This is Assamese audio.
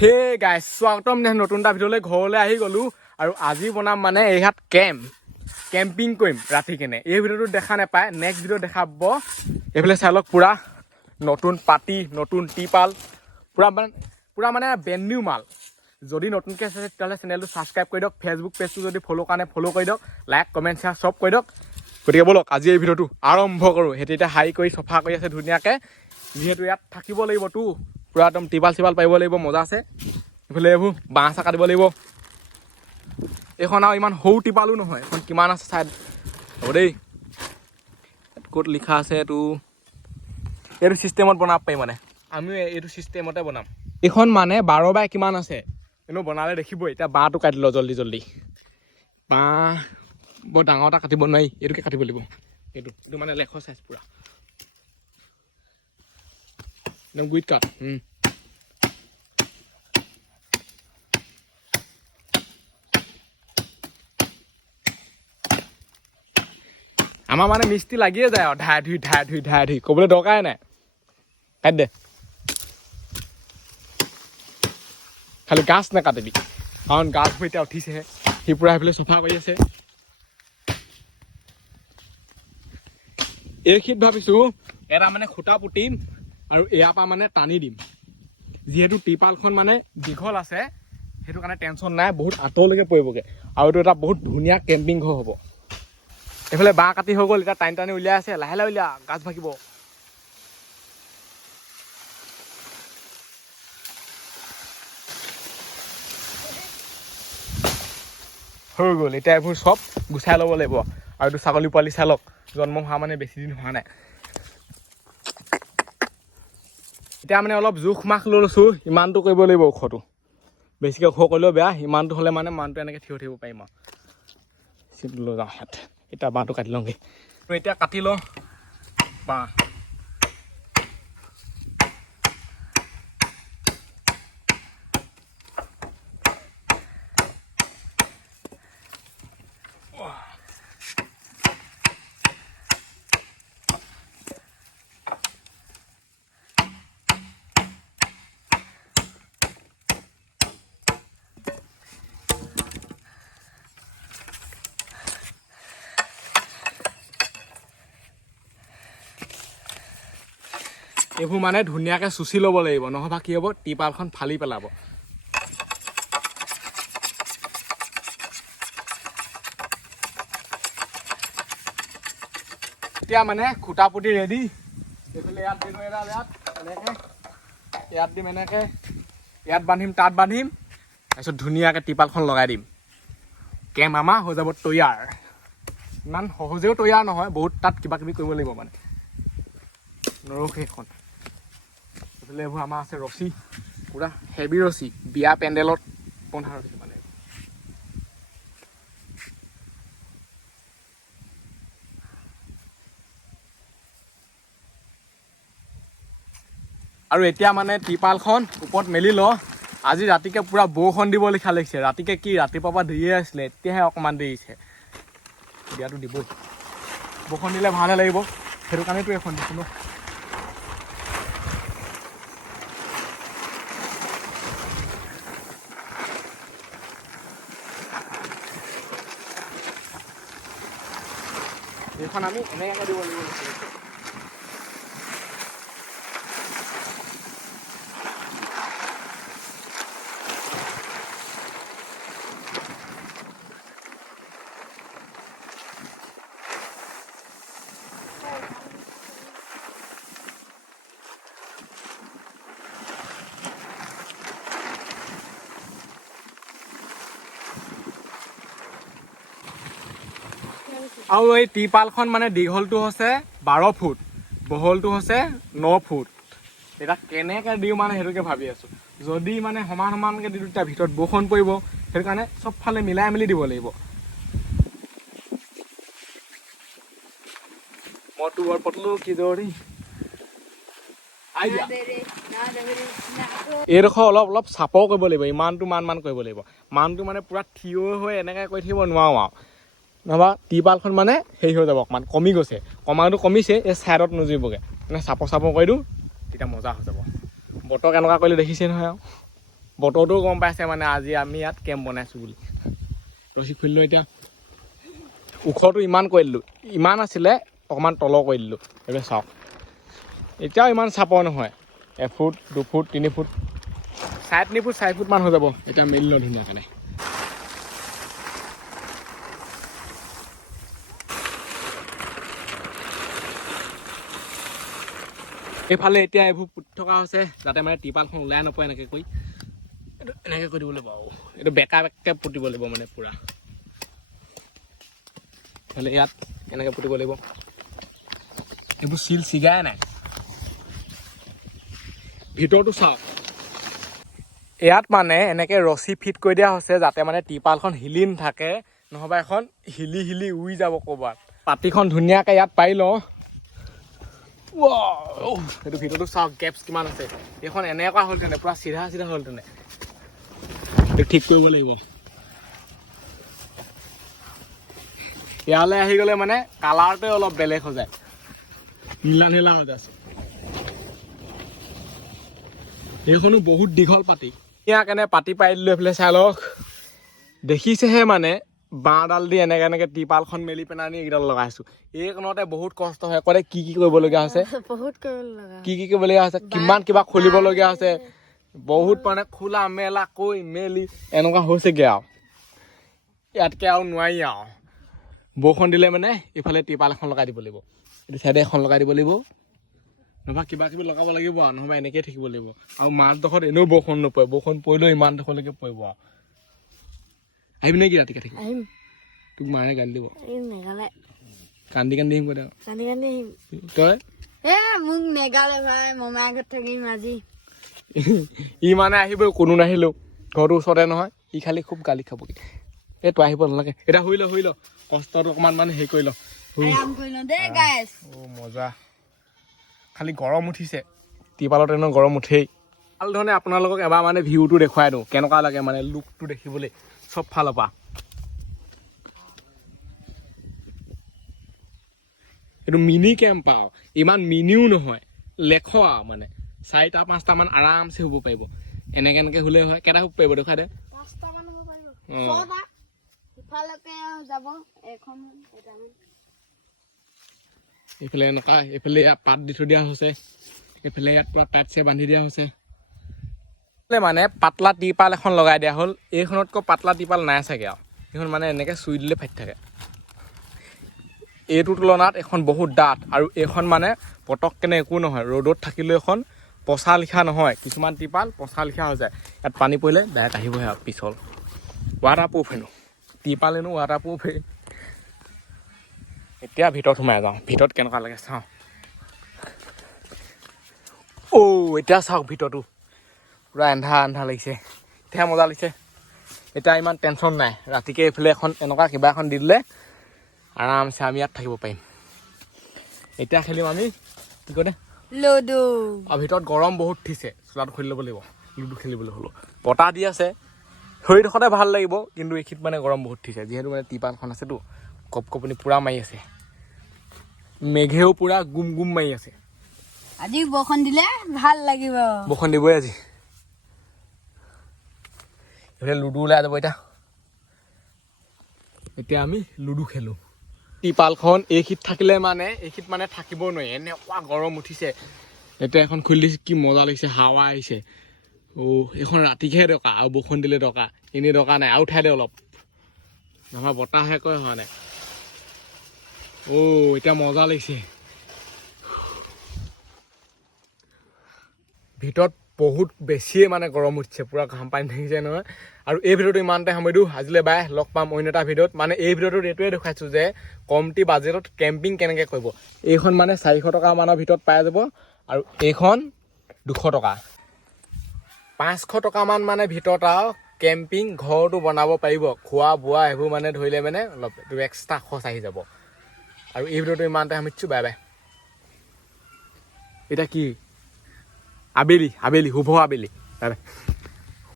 হে গাইছ স্বাগতম নতুন এটা ভিডিঅ'লৈ ঘৰলৈ আহি গ'লোঁ আৰু আজি বনাম মানে এইহাত কেম্পিং কৰিম ৰাতি কেনে এই ভিডিঅ'টো দেখা নাপায় নেক্সট ভিডিঅ' দেখাব এইফালে চাই লওক পুৰা নতুন পাতি নতুন টিপাল পুৰা মানে ব্ৰেণ্ড নিউ মাল যদি নতুনকৈ আছে তেতিয়াহ'লে চেনেলটো ছাবস্ক্ৰাইব কৰি দিয়ক ফেচবুক পেজটো যদি ফ'ল' কাৰণে ফ'ল' কৰি দিয়ক লাইক কমেণ্ট শ্বেয়াৰ চব কৰি দিয়ক গতিকে ব'লক আজি এই ভিডিঅ'টো আৰম্ভ কৰোঁ সিহঁতি এতিয়া হাই কৰি চফা কৰি আছে ধুনীয়াকৈ যিহেতু ইয়াত থাকিব লাগিবতো পুৰা একদম টিপাল চিপাল পাৰিব লাগিব মজা আছে এইফালে এইবোৰ বাঁহ চাহ কাটিব লাগিব এইখন আৰু ইমান সৰু টিপালো নহয় এখন কিমান আছে চাই হ'ব দেই ক'ত লিখা আছে এইটো ছিষ্টেমত বনাব পাৰি মানে আমিও এইটো ছিষ্টেমতে বনাম এইখন মানে 12 বাই কিমান আছে কিন্তু বনালে দেখিবই এতিয়া বাঁহটো কাটি লওঁ জল্দি বাঁহ বৰ ডাঙৰ এটা কাটিব নোৱাৰি এইটোকে কাটিব লাগিব এইটো মানে লেখৰ চাইজ পুৰা একদম গুইট কাট আমাৰ মানে মিস্ত্ৰী লাগিয়ে যায় আৰু ধাই ধুই ক'বলৈ দৰকাৰে নাই কাটি দে খালি গাছ নাকাটিবি কাৰণ গাছবোৰ এতিয়া উঠিছেহে সি পুৰা সেইফালে চফা কৰি আছে এইখিনিত ভাবিছোঁ এটা মানে খুটা পুতিম আৰু ইয়াৰ পৰা মানে টানি দিম যিহেতু টিপালখন মানে দীঘল আছে সেইটো কাৰণে টেনশ্যন নাই বহুত আঁতৰলৈকে পৰিবগৈ আৰু এইটো এটা বহুত ধুনীয়া কেম্পিং ঘৰ হ'ব এইফালে বাঁহ কাটি হৈ গ'ল এতিয়া টানি উলিয়াই আছে লাহে উলিয়া গাছ ভাগিব হৈ গ'ল এতিয়া এইবোৰ চব গুচাই ল'ব লাগিব আৰু এইটো ছাগলী পোৱালি চাই লওক জন্ম হোৱা মানে বেছি দিন হোৱা নাই এতিয়া মানে অলপ জোখ মাখ লৈ লৈছোঁ ইমানটো কৰিব লাগিব ওখটো বেছিকৈ ওখ কৰিলেও বেয়া ইমানটো হ'লে মানে মানুহটো এনেকৈ থিয় থাকিব পাৰিম আৰু চিট লৈ যাওঁ ইয়াত এতিয়া বাঁহটো কাটি লওঁগৈ এতিয়া কাটি লওঁ বাঁহ এইবোৰ মানে ধুনীয়াকৈ চুচি ল'ব লাগিব নহবা কি হ'ব টিপালখন ফালি পেলাব এতিয়া মানে খুটা পুতি ৰেডি এইফালে ইয়াত দিম এডাল এনেকৈ ইয়াত দিম এনেকৈ ইয়াত বান্ধিম তাত বান্ধিম তাৰপিছত ধুনীয়াকৈ টিপালখন লগাই দিম কেম্প আমাৰ হৈ যাব তৈয়াৰ ইমান সহজেও তৈয়াৰ নহয় বহুত তাত কিবা কিবি কৰিব লাগিব মানে নৰখে এখন এইফালে এইবোৰ আমাৰ আছে ৰছী পুৰা হেভি ৰছী বিয়া পেণ্ডেলত বন্ধা ৰছী মানে আৰু এতিয়া মানে টিপালখন ওপৰত মেলি ল আজি ৰাতিকে পুৰা বৰষুণ দিব লিখা লাগিছে ৰাতিকে কি ৰাতিপুৱাৰ পৰা দিয়ে আছিলে এতিয়াহে অকণমান দেৰিছে দিয়াটো দিবই বৰষুণ দিলে ভালহে লাগিব সেইটো কাৰণেতো এখন দিছোঁ ন এইখন আমি এনেকৈ দিব লাগিব আৰু এই টিপালখন মানে দীঘলটো হৈছে 12 ফুট বহলটো হৈছে 9 ফুট এতিয়া কেনেকৈ দিওঁ মানে সেইটোকে ভাবি আছোঁ যদি মানে সমানকৈ দিওঁ তেতিয়া ভিতৰত বৰষুণ পৰিব সেইটো কাৰণে চবফালে মিলাই মেলি দিব লাগিব মইতো বৰ পতলো কি দৌৰি এইডোখৰ অলপ চাপৰ কৰিব লাগিব ইমানটো মান কৰিব লাগিব মানটো মানে পুৰা থিয় হৈ এনেকৈ কৰি থাকিব নোৱাৰোঁ আৰু নহবা টিপালখন মানে হেৰি হৈ যাব অকণমান কমি গৈছে কমাটো কমিছে এই ছাইডত নুজুৰিবগৈ মানে চাপৰ কৰি দিওঁ তেতিয়া মজা হৈ যাব বতৰ কেনেকুৱা কৰিলে দেখিছে নহয় আৰু বতৰটো গম পাইছে মানে আজি আমি ইয়াত কেম্প বনাইছোঁ বুলি। ৰছী খুলিলোঁ এতিয়া। ওখটো ইমান কৰি দিলোঁ, ইমান আছিলে অকণমান তলৰ কৰি দিলোঁ। এইটো চাওক, এতিয়াও ইমান চাপৰ নহয়, 1 ফুট 2 ফুট 3 ফুট 3.5 ফুট 4 ফুটমান হৈ যাব এতিয়া মেলি লওঁ ধুনীয়াকৈ। এইফালে এতিয়া এইবোৰ পুতি থকা হৈছে যাতে মানে টিপালখন ওলাই নপৰে এনেকৈ কৰি। এইটো এনেকৈ কৰি দিব লাগিব আৰু এইটো বেকা বেকাকৈ পুতিব লাগিব মানে পূৰা। এইফালে ইয়াত এনেকৈ পুতিব লাগিব, এইবোৰ চিল ছিগাই নাই। ভিতৰটো চাওক, ইয়াত মানে এনেকৈ ৰছী ফিট কৰি দিয়া হৈছে যাতে মানে টিপালখন হিলি নাথাকে, নহ'বা এখন হিলি উৰি যাব ক'ৰবাত। পাতিখন ধুনীয়াকৈ ইয়াত পাৰি লওঁ। সেইটো ভিতৰটো চাওক, গেপছ কিমান আছে। এইখন এনেকুৱা হ'লহেঁতেনে পূৰা চিধা হ'লহেঁতেনে, এইটো ঠিক কৰিব লাগিব। ইয়ালৈ আহি গ'লে মানে কালাৰটোৱে অলপ বেলেগ হৈ যায়, নীলা হৈ যায়। এইখনো বহুত দীঘল পাতি, ইয়াৰ কাৰণে পাতি পাৰি দিলোঁ। এইফালে চাই লওক, দেখিছেহে মানে বাঁহডাল দি এনেকৈ টিপালখন মেলি পেলাই নি এইকেইডাল লগাইছোঁ। এইকণতে বহুত কষ্ট হয়, ক'তে কি কৰিবলগীয়া হৈছে, কি কৰিবলগীয়া হৈছে, কিমান কিবা খুলিবলগীয়া হৈছে, বহুত মানে খোলা মেলা কৈ মেলি এনেকুৱা হৈছেগৈ আৰু। ইয়াতকৈ আৰু নোৱাৰি আৰু। বৰষুণ দিলে মানে এইফালে টিপাল এখন লগাই দিব লাগিব, এইটো চাইডে এখন লগাই দিব লাগিব, নহবা কিবা কিবি লগাব লাগিব আৰু, নহবা এনেকৈয়ে থাকিব লাগিব। আৰু মাজডোখৰত এনেও বৰষুণ নপৰে, বৰষুণ পৰিলেও ইমান ডোখৰলৈকে পৰিব আৰু। আহিবি নেকি ৰাতিকে থাকি? তোক মায়ে গালি দিব, কান্দি আহিম কৈ দে। তই মোক নেগালে ভাই, মমাই ঘৰত থাকিম আজি। ই মানে আহিবই, কোনো নাহিলেও, ঘৰটোৰ ওচৰতে নহয়। ই খালি খুব গালি খাবগৈ। এই তই আহিব নালাগে, এতিয়া শুই ল, কষ্টটো অকণমান মানে হেৰি কৰি ল। মজা, খালি গৰম উঠিছে, টিপালত এনেও গৰম উঠেই। ভাল ধৰণে আপোনালোকক এবাৰ মানে ভিউটো দেখুৱাই দিওঁ, কেনেকুৱা লাগে মানে লুকটো দেখিবলৈ চব ফালৰ পৰা। এইটো মিনি কেম্প আৰু, ইমান মিনিও নহয়, লেখ আৰু মানে 4-5টামান আৰামছে শুব পাৰিব। এনেকৈ হ'লে হয়। কেইটা শুব পাৰিব দেখুৱাই দে। 5টামান হ'ব পাৰিব, 6টা। ইফালৈকে যাব এখন। এইফালে এনেকুৱা, এইফালে ইয়াত পাত দি থৈ দিয়া হৈছে, এইফালে ইয়াত পূৰা টাইটছে বান্ধি দিয়া হৈছে। মানে পাতলা টিপাল এখন লগাই দিয়া হ'ল। এইখনতকৈ পাতলা টিপাল নাই চাগে আৰু, এইখন মানে এনেকৈ চুই দিলে ফাটি থাকে। এইটোৰ তুলনাত এখন বহুত ডাঠ, আৰু এইখন মানে পটককেনে একো নহয়। ৰ'দত থাকিলেও এখন পচা লিখা নহয়, কিছুমান টিপাল পচা লিখা হৈ যায়। ইয়াত পানী পৰিলে ডাইৰেক্ট আহিবহে আৰু পিছল। ৱাটাৰপ্ৰুফ হেনো টিপাল, হেনো ৱাটাৰপ্ৰুফেই। এতিয়া ভিতৰত সোমাই যাওঁ, ভিতৰত কেনেকুৱা লাগে চাওঁ। এতিয়া চাওক ভিতৰটো পূৰা এন্ধা লাগিছে, এতিয়া মজা লাগিছে। এতিয়া ইমান টেনশ্যন নাই, ৰাতিকে এইফালে এখন এনেকুৱা কিবা এখন দি দিলে আৰামছে আমি ইয়াত থাকিব পাৰিম। এতিয়া খেলিম আমি কি কয় লুডু। আৰু ভিতৰত গৰম বহুত উঠিছে, চোলাটো খুলি ল'ব লাগিব লুডু খেলিবলৈ হ'লেও। বতাহ দি আছে, শৰীৰডোখৰতে ভাল লাগিব, কিন্তু এইখিনিত মানে গৰম বহুত উঠিছে, যিহেতু মানে টিপালখন আছেতো। কপকপনি পূৰা মাৰি আছে, মেঘেও পূৰা গুম মাৰি আছে। আজি বৰষুণ দিলে ভাল লাগিব, বৰষুণ দিবই আজি। এইফালে লুডু ওলাই যাব। এতিয়া আমি লুডু খেলোঁ। টিপালখন এইখিত থাকিলে মানে এইখিত মানে থাকিবই নোৱাৰি, এনেকুৱা গৰম উঠিছে। এতিয়া এখন খুলি দিছে, কি মজা লাগিছে, হাৱা আহিছে। এইখন ৰাতিকৈহে দৰকাৰ, আৰু বৰষুণ দিলে দৰকাৰ, এনেই দৰকাৰ নাই। আৰু উঠাই দে অলপ, নহয় বতাহে কয় হোৱা নাই। এতিয়া মজা লাগিছে। ভিতৰত বহুত বেছিয়ে মানে গৰম উঠিছে, পূৰা ঘাম পানী থাকিছে নহয়। আৰু এই ভিডিঅ'টো ইমানতে সময় দিওঁ, আজিলৈ বাই, লগ পাম অন্য এটা ভিডিঅ'ত। মানে এই ভিডিঅ'টোত এইটোৱে দেখুৱাইছোঁ যে কমটি বাজেটত কেম্পিং কেনেকৈ কৰিব। এইখন মানে 400 টকা মানৰ ভিতৰত পাই যাব, আৰু এইখন 200 টকা। 500 টকামান মানে ভিতৰত আৰু কেম্পিং ঘৰটো বনাব পাৰিব। খোৱা বোৱা এইবোৰ মানে ধৰিলে মানে অলপ এক্সট্ৰা খৰচ আহি যাব। আৰু এই ভিডিঅ'টো ইমানতে সামৰিছোঁ, বাই। এতিয়া কি আবেলি শুভ আবেলি, বাই।